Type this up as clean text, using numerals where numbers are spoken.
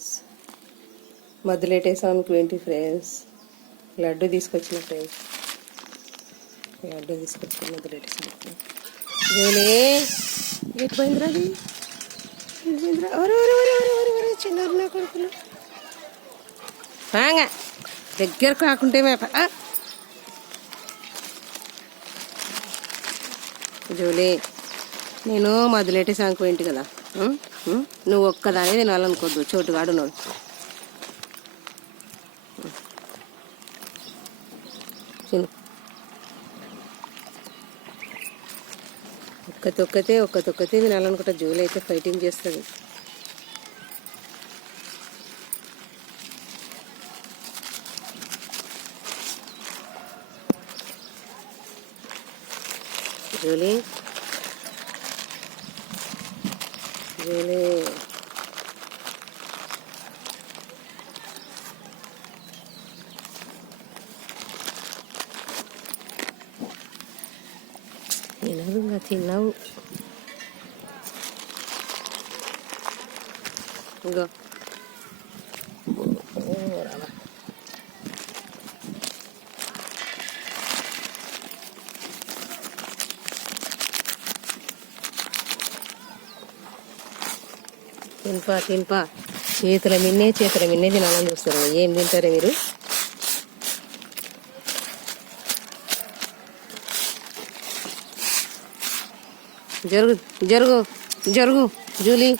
Friends, మధులేటేసానికి ఏంటి friends, laddu తీసుకొచ్చిన friends, laddu తీసుకొచ్చిన మధులేటేసానికి జోలే ఎటు పోయిందిరా అది, ఎటు పోయిందిరా? చిన్నారు నా కొడుకులు బాగా దగ్గర కాకుంటే మేప జోలే. నేను మధులేటేసానికి పోయింటి కదా, నువ్వు ఒక్కదానే తినాలనుకోద్దు, చోటుగాడు నోడు. ఒక్కతే తినాలనుకుంటా. జూలీ అయితే ఫైటింగ్ చేస్తుంది. జూలీ జూలీ తినదు, తిన్నావు. ఇంకో రావా, తినపా. చేతుల మిన్నే తినాలని చూస్తారు. ఏం తింటారే మీరు? జరుగు జరుగు జరుగు జూలీ.